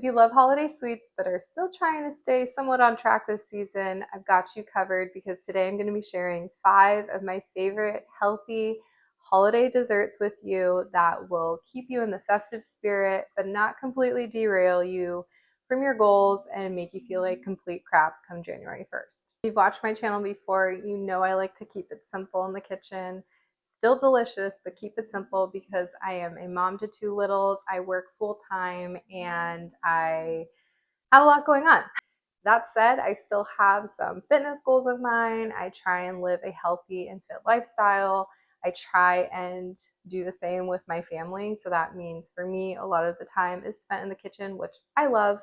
If you love holiday sweets but are still trying to stay somewhat on track this season, I've got you covered because today I'm going to be sharing 5 of my favorite healthy holiday desserts with you that will keep you in the festive spirit but not completely derail you from your goals and make you feel like complete crap come January 1st. If you've watched my channel before, you know I like to keep it simple in the kitchen. Still delicious, but keep it simple because I am a mom to 2 littles. I work full time and I have a lot going on. That said, I still have some fitness goals of mine. I try and live a healthy and fit lifestyle. I try and do the same with my family. So that means for me, a lot of the time is spent in the kitchen, which I love,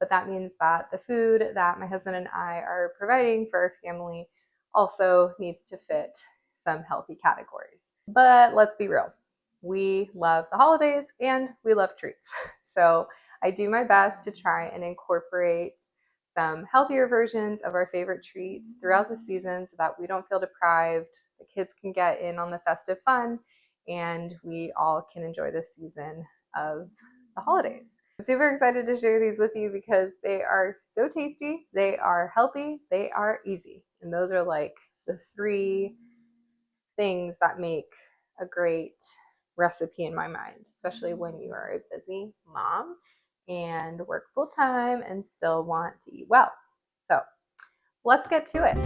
but that means that the food that my husband and I are providing for our family also needs to fit some healthy categories. But let's be real. We love the holidays and we love treats. So I do my best to try and incorporate some healthier versions of our favorite treats throughout the season so that we don't feel deprived, the kids can get in on the festive fun, and we all can enjoy this season of the holidays. I'm super excited to share these with you because they are so tasty, they are healthy, they are easy. And those are like the 3 things that make a great recipe in my mind, especially when you are a busy mom and work full time and still want to eat well. So let's get to it.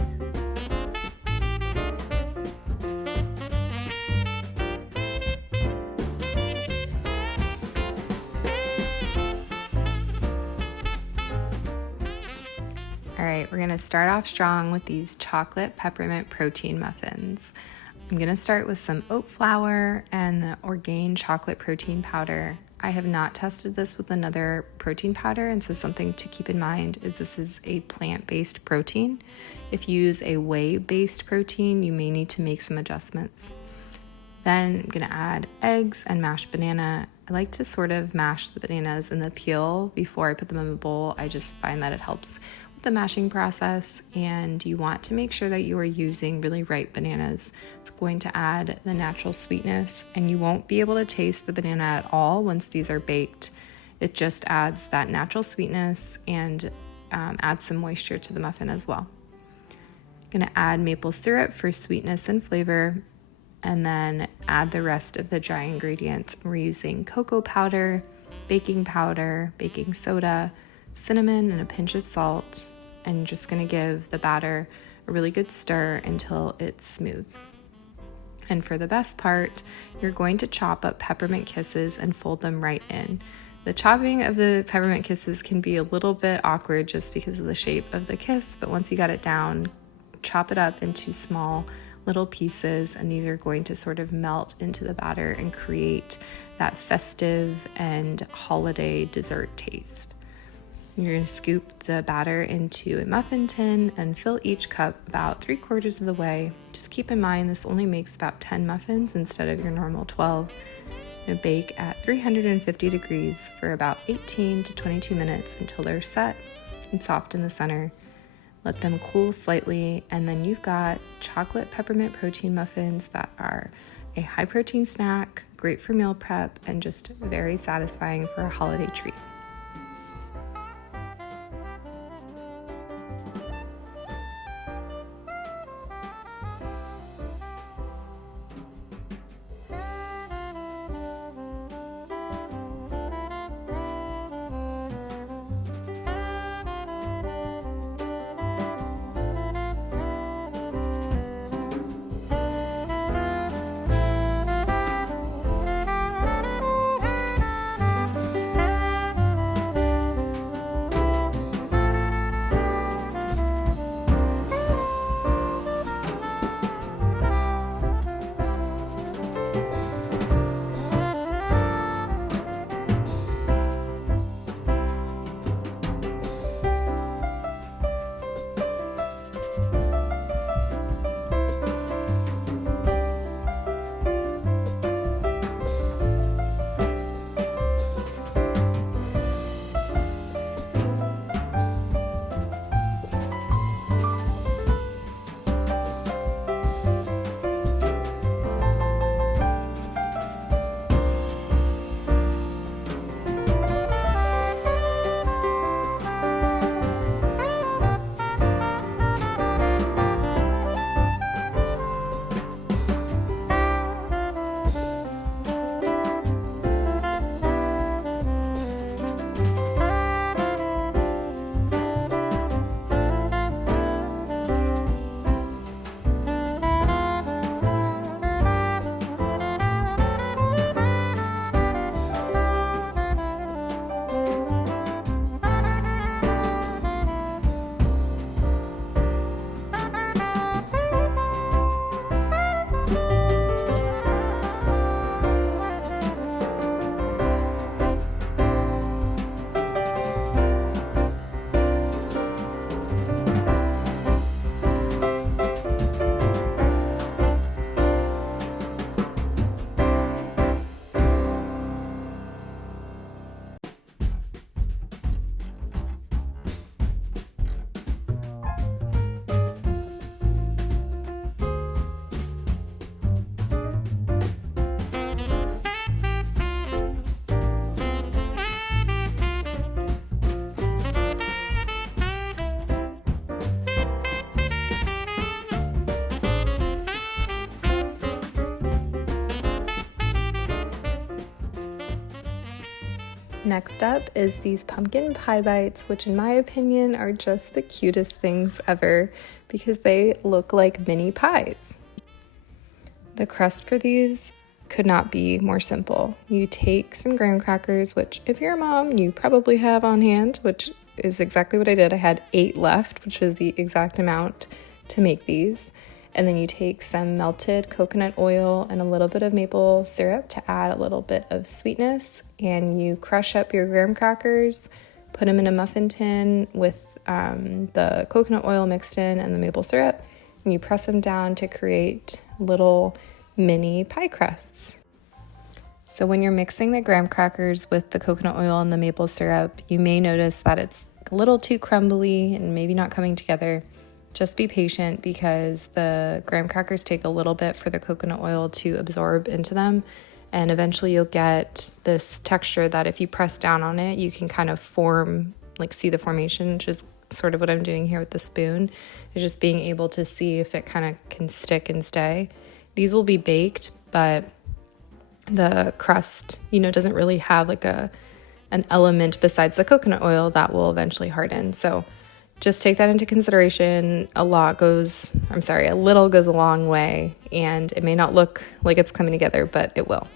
All right, we're gonna start off strong with these chocolate peppermint protein muffins. I'm gonna start with some oat flour and the Orgain chocolate protein powder. I have not tested this with another protein powder, and so something to keep in mind is this is a plant-based protein. If you use a whey-based protein, you may need to make some adjustments. Then I'm gonna add eggs and mashed banana. I like to sort of mash the bananas in the peel before I put them in a bowl. I just find that it helps with the mashing process, and you want to make sure that you are using really ripe bananas. It's going to add the natural sweetness, and you won't be able to taste the banana at all once these are baked. It just adds that natural sweetness and adds some moisture to the muffin as well. I'm gonna add maple syrup for sweetness and flavor, and then add the rest of the dry ingredients. We're using cocoa powder, baking soda, cinnamon, and a pinch of salt, and just gonna give the batter a really good stir until it's smooth. And for the best part, you're going to chop up peppermint kisses and fold them right in. The chopping of the peppermint kisses can be a little bit awkward just because of the shape of the kiss, but once you got it down, chop it up into small little pieces, and these are going to sort of melt into the batter and create that festive and holiday dessert taste. You're going to scoop the batter into a muffin tin and fill each cup about 3/4 of the way. Just keep in mind this only makes about 10 muffins instead of your normal 12. And bake at 350 degrees for about 18 to 22 minutes until they're set and soft in the center. Let them cool slightly, and then you've got chocolate peppermint protein muffins that are a high protein snack, great for meal prep, and just very satisfying for a holiday treat. Next up is these pumpkin pie bites, which in my opinion are just the cutest things ever because they look like mini pies. The crust for these could not be more simple. You take some graham crackers, which if you're a mom, you probably have on hand, which is exactly what I did. I had 8 left, which was the exact amount to make these. And then you take some melted coconut oil and a little bit of maple syrup to add a little bit of sweetness. And you crush up your graham crackers, put them in a muffin tin with the coconut oil mixed in and the maple syrup. And you press them down to create little mini pie crusts. So when you're mixing the graham crackers with the coconut oil and the maple syrup, you may notice that it's a little too crumbly and maybe not coming together. Just be patient because the graham crackers take a little bit for the coconut oil to absorb into them, and eventually you'll get this texture that if you press down on it, you can kind of form, like see the formation, which is sort of what I'm doing here with the spoon, is just being able to see if it kind of can stick and stay. These will be baked, but the crust, doesn't really have like an element besides the coconut oil that will eventually harden. So just take that into consideration. A little goes a long way, and it may not look like it's coming together, but it will.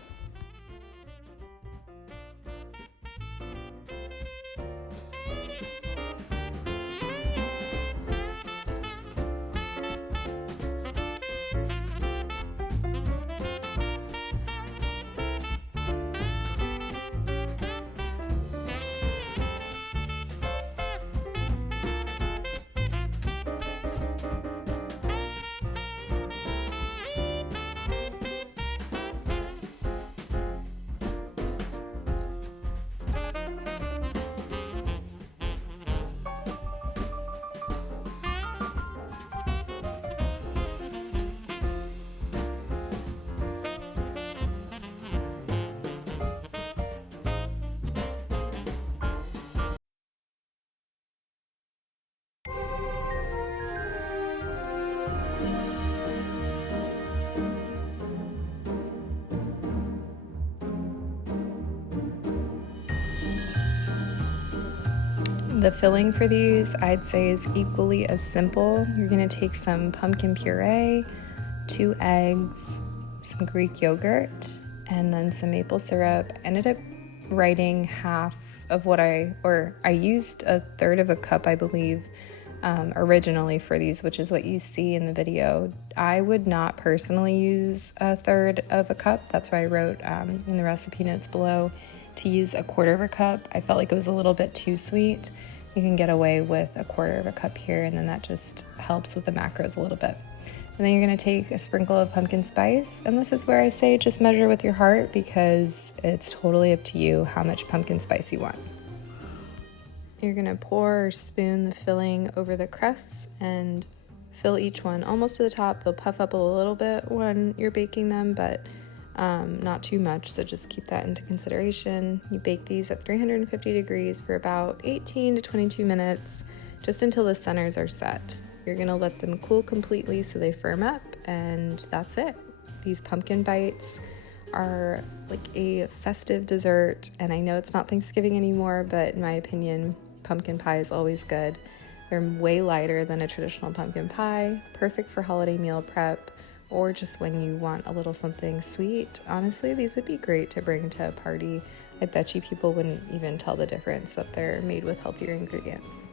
The filling for these, I'd say, is equally as simple. You're going to take some pumpkin puree, 2 eggs, some Greek yogurt, and then some maple syrup. Ended up writing half of what I used a third of a cup, I believe, originally for these, which is what you see in the video. I would not personally use a third of a cup. That's why I wrote in the recipe notes below to use a quarter of a cup. I felt like it was a little bit too sweet. You can get away with a quarter of a cup here, and then that just helps with the macros a little bit. And then you're going to take a sprinkle of pumpkin spice, and this is where I say just measure with your heart because it's totally up to you how much pumpkin spice you want. You're going to pour or spoon the filling over the crusts and fill each one almost to the top. They'll puff up a little bit when you're baking them, but not too much, so just keep that into consideration. You bake these at 350 degrees for about 18 to 22 minutes, just until the centers are set. You're gonna let them cool completely so they firm up, and that's it. These pumpkin bites are like a festive dessert, and I know it's not Thanksgiving anymore, but in my opinion, pumpkin pie is always good. They're way lighter than a traditional pumpkin pie, perfect for holiday meal prep, or just when you want a little something sweet. Honestly, these would be great to bring to a party. I bet you people wouldn't even tell the difference that they're made with healthier ingredients.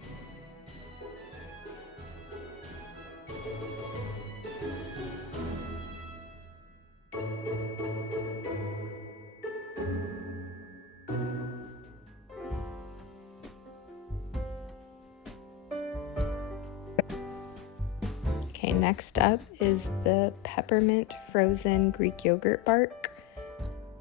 Okay, next up is the Peppermint Frozen Greek Yogurt Bark.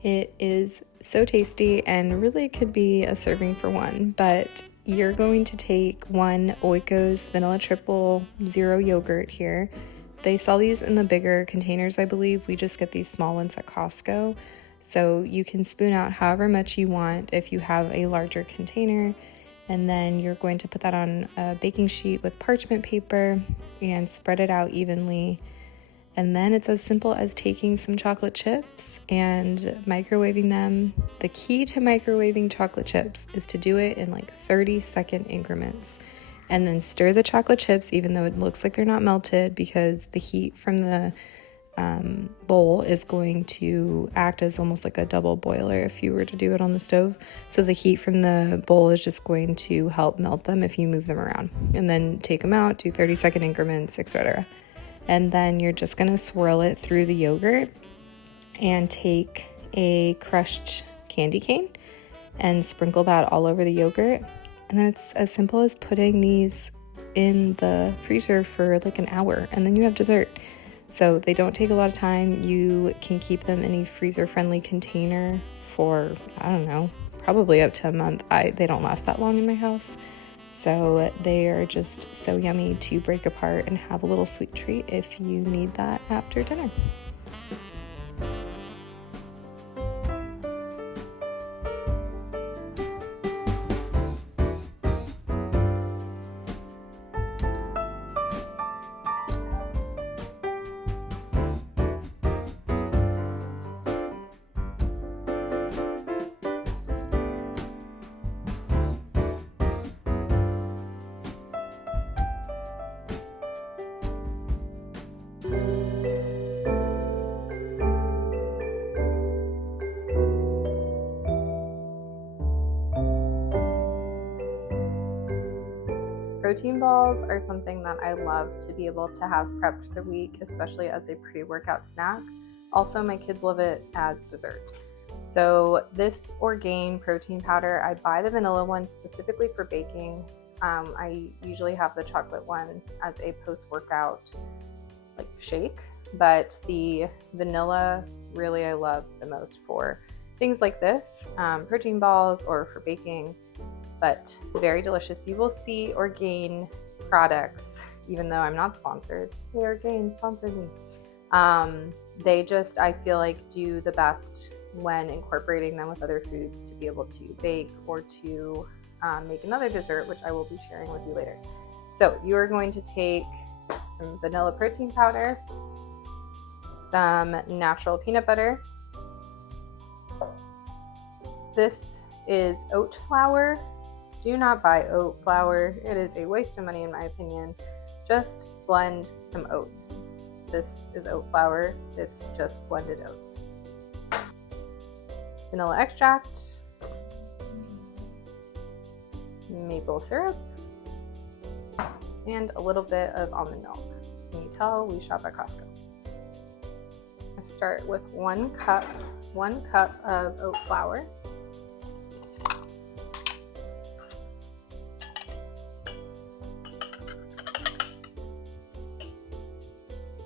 It is so tasty and really could be a serving for one, but you're going to take 1 Oikos Vanilla Triple Zero yogurt here. They sell these in the bigger containers, I believe. We just get these small ones at Costco. So you can spoon out however much you want if you have a larger container. And then you're going to put that on a baking sheet with parchment paper and spread it out evenly. And then it's as simple as taking some chocolate chips and microwaving them. The key to microwaving chocolate chips is to do it in like 30-second increments. And then stir the chocolate chips even though it looks like they're not melted, because the heat from the bowl is going to act as almost like a double boiler if you were to do it on the stove. So the heat from the bowl is just going to help melt them if you move them around. And then take them out, do 30-second increments, etc. And then you're just going to swirl it through the yogurt and take a crushed candy cane and sprinkle that all over the yogurt. And then it's as simple as putting these in the freezer for like an hour, and then you have dessert. So they don't take a lot of time. You can keep them in a freezer-friendly container for, I don't know, probably up to a month. They don't last that long in my house. So they are just so yummy to break apart and have a little sweet treat if you need that after dinner. Protein balls are something that I love to be able to have prepped for the week, especially as a pre-workout snack. Also, my kids love it as dessert. So this Orgain protein powder, I buy the vanilla one specifically for baking. I usually have the chocolate one as a post-workout like shake, but the vanilla really I love the most for things like this, protein balls or for baking. But very delicious. You will see Orgain products, even though I'm not sponsored. Hey, Orgain, sponsor me. They just, I feel like, do the best when incorporating them with other foods to be able to bake or to make another dessert, which I will be sharing with you later. So you are going to take some vanilla protein powder, some natural peanut butter. This is oat flour. Do not buy oat flour. It is a waste of money in my opinion. Just blend some oats. This is oat flour. It's just blended oats. Vanilla extract, maple syrup, and a little bit of almond milk. Can you tell we shop at Costco? I start with 1 cup of oat flour.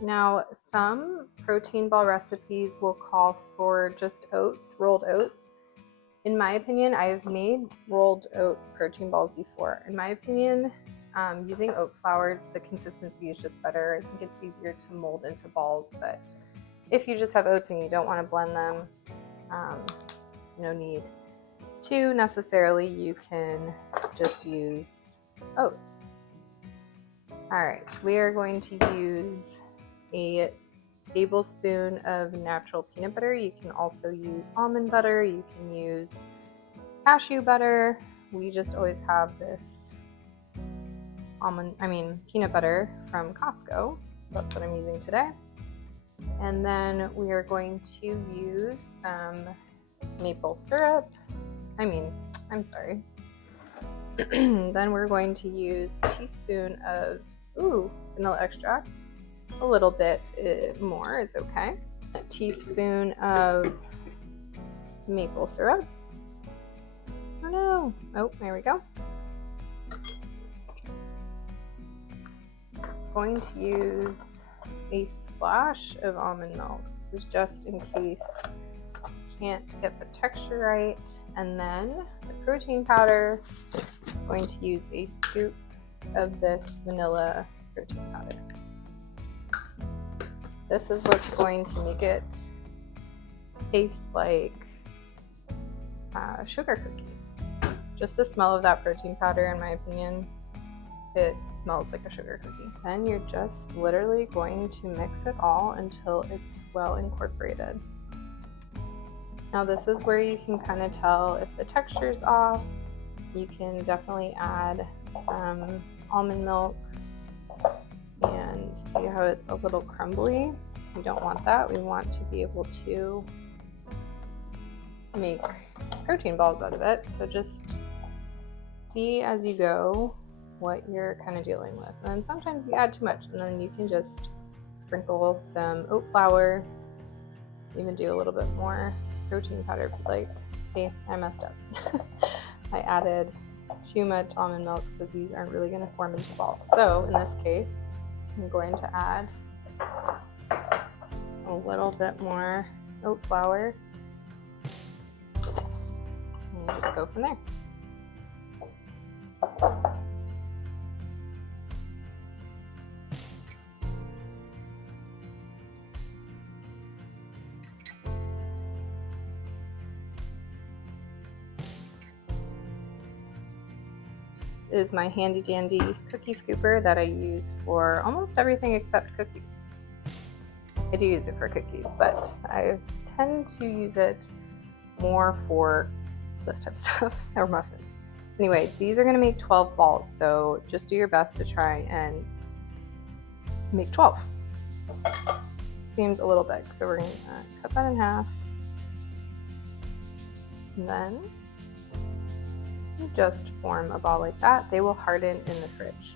Now, some protein ball recipes will call for just oats, rolled oats. In my opinion, I've made rolled oat protein balls before. In my opinion, using oat flour, the consistency is just better. I think it's easier to mold into balls, but if you just have oats and you don't want to blend them, no need to necessarily. You can just use oats. All right, we are going to use a tablespoon of natural peanut butter. You can also use almond butter. You can use cashew butter. We just always have this peanut butter from Costco. So that's what I'm using today. And then we are going to use some maple syrup. Then we're going to use a teaspoon of vanilla extract. A little bit more is okay. A teaspoon of maple syrup. Oh no. Oh, there we go. Going to use a splash of almond milk. This is just in case you can't get the texture right. And then the protein powder. I'm going to use a scoop of this vanilla protein powder. This is what's going to make it taste like sugar cookie. Just the smell of that protein powder, in my opinion, it's smells like a sugar cookie. Then you're just literally going to mix it all until it's well incorporated. Now this is where you can kind of tell if the texture's off. You can definitely add some almond milk and see how it's a little crumbly. We don't want that. We want to be able to make protein balls out of it. So just see as you go what you're kind of dealing with. And then sometimes you add too much, and then you can just sprinkle some oat flour, even do a little bit more protein powder if you'd like. See, I messed up. I added too much almond milk, so these aren't really going to form into balls. So in this case, I'm going to add a little bit more oat flour and just go from there. Is my handy dandy cookie scooper that I use for almost everything except cookies. I do use it for cookies, but I tend to use it more for this type of stuff, or muffins. Anyway, these are going to make 12 balls, so just do your best to try and make 12. Seems a little big, so we're going to cut that in half. And then just form a ball like that. They will harden in the fridge.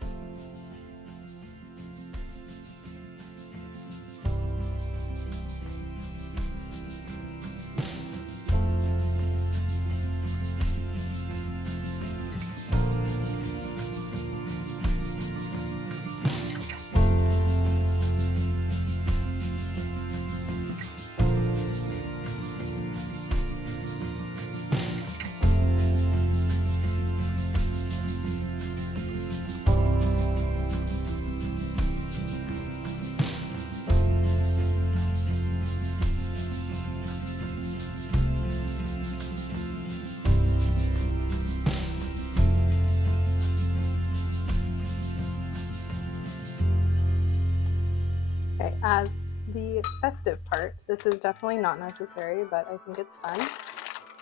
Okay, as the festive part, this is definitely not necessary, but I think it's fun.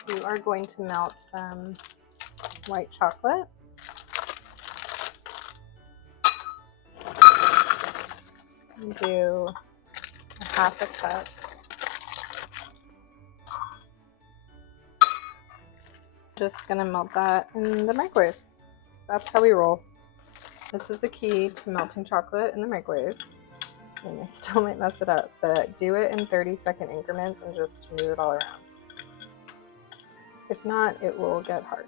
You are going to melt some white chocolate. And do a half a cup. Just gonna melt that in the microwave. That's how we roll. This is the key to melting chocolate in the microwave. And I still might mess it up, but do it in 30-second increments and just move it all around. If not, it will get hard.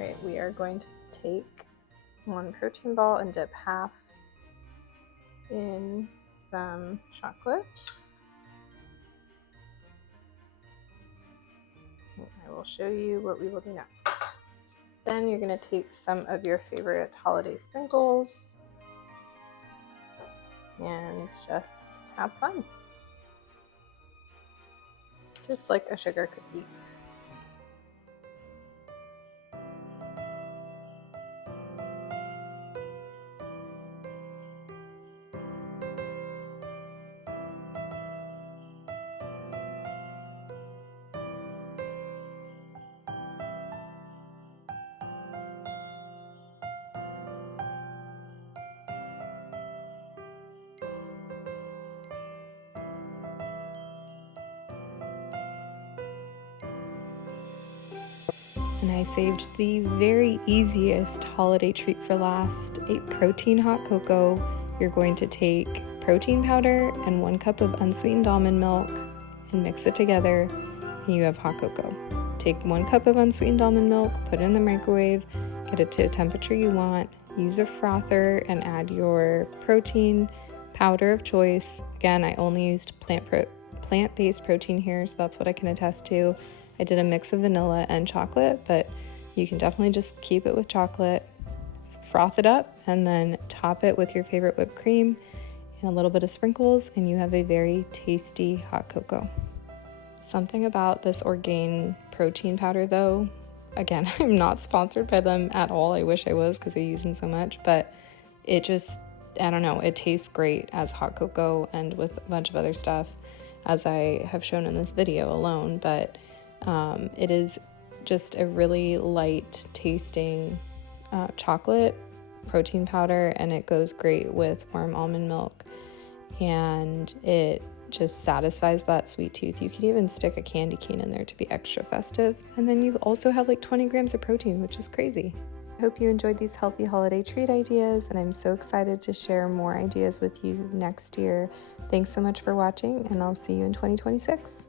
Okay, we are going to take one protein ball and dip half in some chocolate. I will show you what we will do next. Then you're going to take some of your favorite holiday sprinkles and just have fun. Just like a sugar cookie. And I saved the very easiest holiday treat for last, a protein hot cocoa. You're going to take protein powder and 1 cup of unsweetened almond milk and mix it together, and you have hot cocoa. Take 1 cup of unsweetened almond milk, put it in the microwave, get it to a temperature you want, use a frother and add your protein powder of choice. Again, I only used plant plant-based protein here, so that's what I can attest to. I did a mix of vanilla and chocolate, but you can definitely just keep it with chocolate, froth it up, and then top it with your favorite whipped cream and a little bit of sprinkles, and you have a very tasty hot cocoa. Something about this Orgain protein powder though, again, I'm not sponsored by them at all. I wish I was because I use them so much, but it just, I don't know, it tastes great as hot cocoa and with a bunch of other stuff, as I have shown in this video alone, but it is just a really light tasting chocolate protein powder, and it goes great with warm almond milk, and it just satisfies that sweet tooth. You could even stick a candy cane in there to be extra festive, and then you also have like 20 grams of protein, which is crazy. I hope you enjoyed these healthy holiday treat ideas, and I'm so excited to share more ideas with you next year. Thanks so much for watching, and I'll see you in 2026.